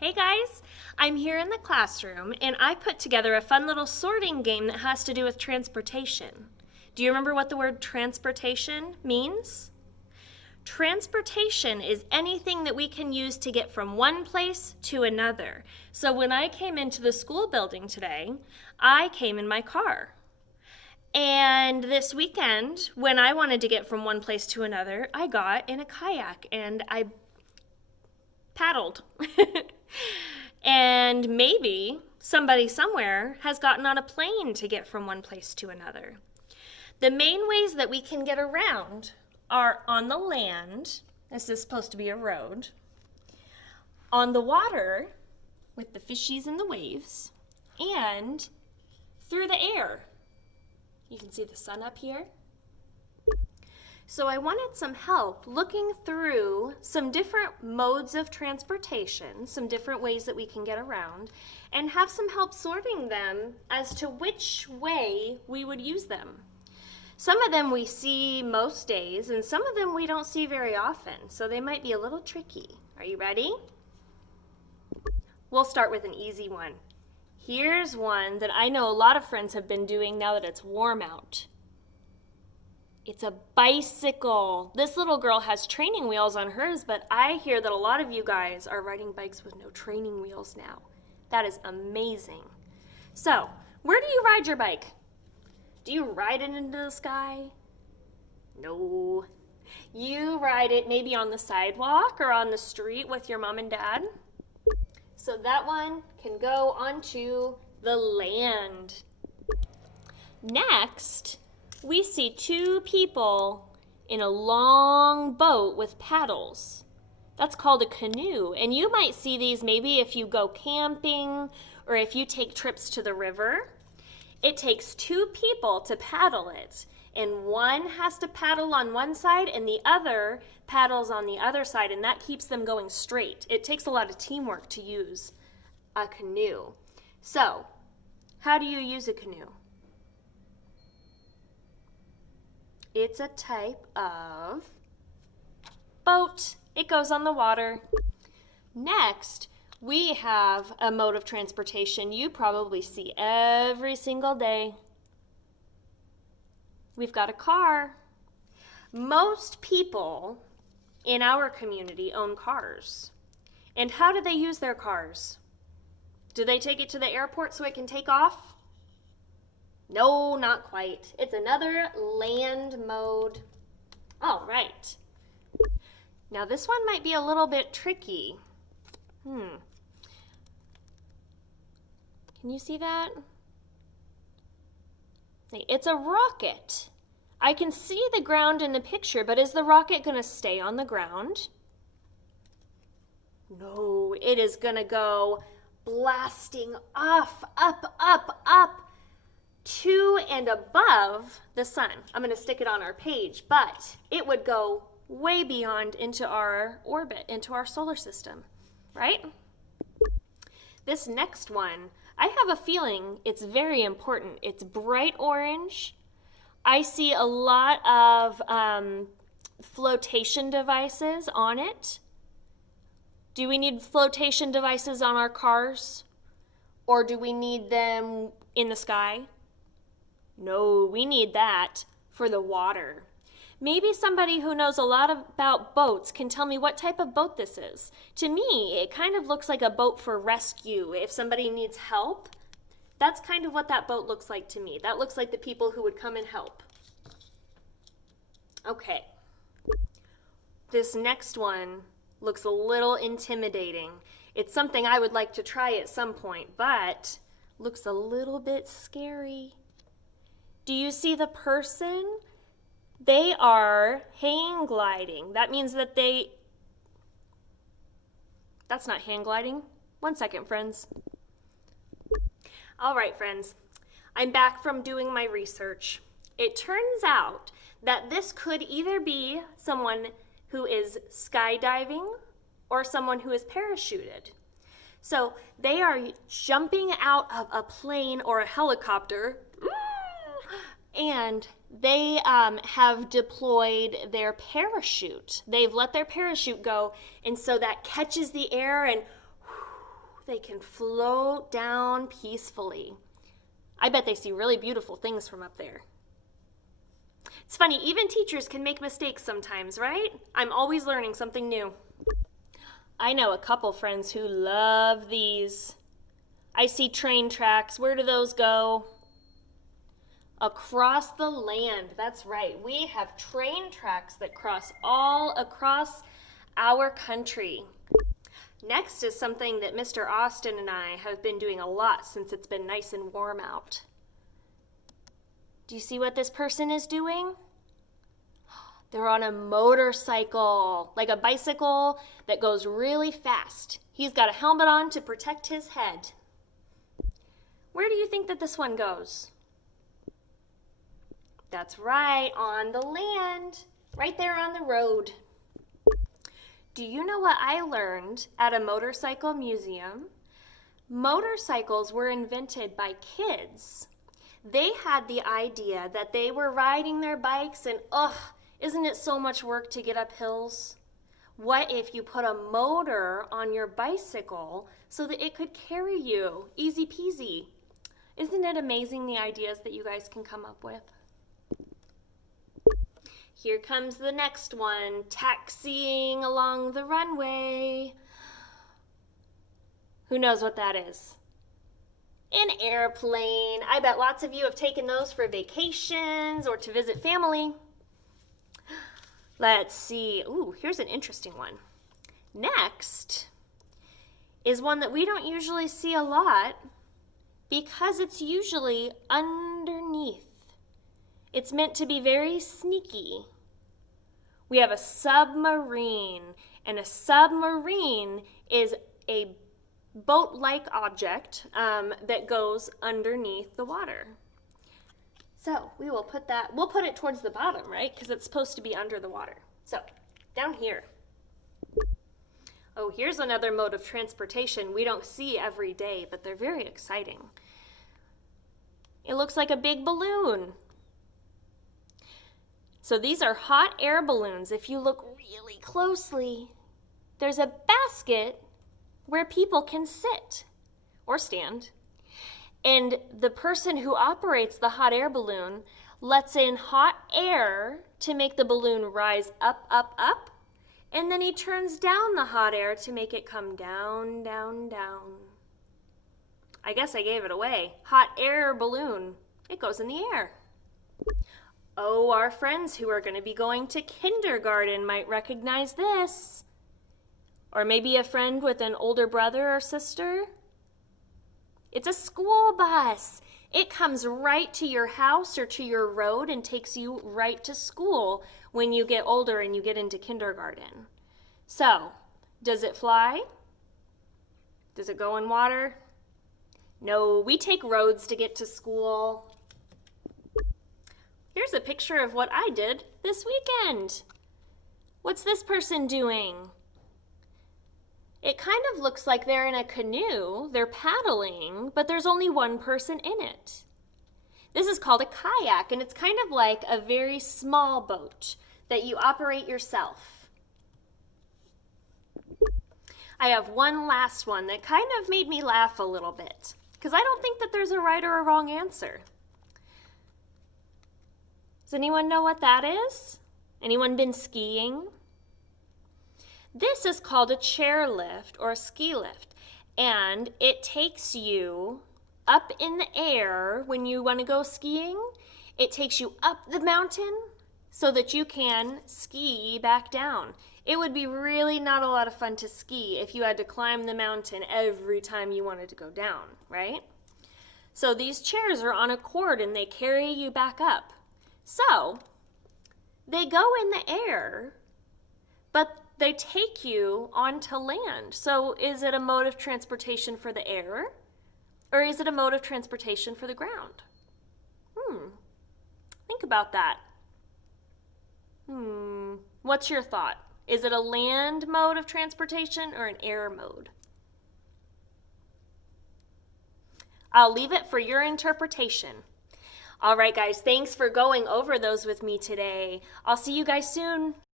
Hey guys, I'm here in the classroom and I put together a fun little sorting game that has to do with transportation. Do you remember what the word transportation means? Transportation is anything that we can use to get from one place to another. So when I came into the school building today, I came in my car. And this weekend, when I wanted to get from one place to another, I got in a kayak and I paddled. And maybe somebody somewhere has gotten on a plane to get from one place to another. The main ways that we can get around are on the land. This is supposed to be a road. On the water, with the fishies and the waves, and through the air. You can see the sun up here. So I wanted some help looking through some different modes of transportation, some different ways that we can get around, and have some help sorting them as to which way we would use them. Some of them we see most days, and some of them we don't see very often, so they might be a little tricky. Are you ready? We'll start with an easy one. Here's one that I know a lot of friends have been doing now that it's warm out. It's a bicycle. This little girl has training wheels on hers, but I hear that a lot of you guys are riding bikes with no training wheels now. That is amazing. So, where do you ride your bike? Do you ride it into the sky? No. You ride it maybe on the sidewalk or on the street with your mom and dad. So that one can go onto the land. Next, we see two people in a long boat with paddles. That's called a canoe. And you might see these maybe if you go camping or if you take trips to the river. It takes two people to paddle it. And one has to paddle on one side and the other paddles on the other side, and that keeps them going straight. It takes a lot of teamwork to use a canoe. So, how do you use a canoe? It's a type of boat. It goes on the water. Next, we have a mode of transportation you probably see every single day. We've got a car. Most people in our community own cars. And how do they use their cars? Do they take it to the airport so it can take off? No, not quite. It's another land mode. All right. Now this one might be a little bit tricky. Can you see that? It's a rocket. I can see the ground in the picture, but is the rocket going to stay on the ground? No, it is going to go blasting off, up, to and above the sun. I'm going to stick it on our page, but it would go way beyond into our orbit, into our solar system, right? This next one, I have a feeling it's very important. It's bright orange. I see a lot of flotation devices on it. Do we need flotation devices on our cars? Or do we need them in the sky? No, we need that for the water. Maybe somebody who knows a lot about boats can tell me what type of boat this is. To me, it kind of looks like a boat for rescue. If somebody needs help, that's kind of what that boat looks like to me. That looks like the people who would come and help. Okay. This next one looks a little intimidating. It's something I would like to try at some point, but looks a little bit scary. Do you see the person? They are hang gliding. That means that that's not hang gliding. 1 second, friends. All right, friends. I'm back from doing my research. It turns out that this could either be someone who is skydiving or someone who is parachuted. So they are jumping out of a plane or a helicopter, and they have deployed their parachute. They've let their parachute go, and so that catches the air and they can float down peacefully. I bet they see really beautiful things from up there. It's funny, even teachers can make mistakes sometimes, right? I'm always learning something new. I know a couple friends who love these. I see train tracks. Where do those go? Across the land. That's right. We have train tracks that cross all across our country. Next is something that Mr. Austin and I have been doing a lot since it's been nice and warm out. Do you see what this person is doing? They're on a motorcycle, like a bicycle that goes really fast. He's got a helmet on to protect his head. Where do you think that this one goes? That's right, on the land, right there on the road. Do you know what I learned at a motorcycle museum? Motorcycles were invented by kids. They had the idea that they were riding their bikes and, isn't it so much work to get up hills? What if you put a motor on your bicycle so that it could carry you? Easy peasy. Isn't it amazing the ideas that you guys can come up with? Here comes the next one, taxiing along the runway. Who knows what that is? An airplane. I bet lots of you have taken those for vacations or to visit family. Let's see. Ooh, here's an interesting one. Next is one that we don't usually see a lot because it's usually underneath. It's meant to be very sneaky. We have a submarine, and a submarine is a boat-like object that goes underneath the water. So we'll put it towards the bottom, right? Because it's supposed to be under the water. So down here. Oh, here's another mode of transportation we don't see every day, but they're very exciting. It looks like a big balloon. So these are hot air balloons. If you look really closely, there's a basket where people can sit or stand. And the person who operates the hot air balloon lets in hot air to make the balloon rise up, up, up. And then he turns down the hot air to make it come down, down, down. I guess I gave it away. Hot air balloon. It goes in the air. Oh, our friends who are going to be going to kindergarten might recognize this. Or maybe a friend with an older brother or sister. It's a school bus. It comes right to your house or to your road and takes you right to school when you get older and you get into kindergarten. So, does it fly? Does it go in water? No, we take roads to get to school. Here's a picture of what I did this weekend. What's this person doing? It kind of looks like they're in a canoe, they're paddling, but there's only one person in it. This is called a kayak, and it's kind of like a very small boat that you operate yourself. I have one last one that kind of made me laugh a little bit, because I don't think that there's a right or a wrong answer. Does anyone know what that is? Anyone been skiing? This is called a chairlift or a ski lift, and it takes you up in the air when you want to go skiing. It takes you up the mountain so that you can ski back down. It would be really not a lot of fun to ski if you had to climb the mountain every time you wanted to go down, right? So these chairs are on a cord and they carry you back up. So they go in the air, but they take you onto land. So is it a mode of transportation for the air, or is it a mode of transportation for the ground? Think about that. What's your thought? Is it a land mode of transportation or an air mode? I'll leave it for your interpretation. All right, guys, thanks for going over those with me today. I'll see you guys soon.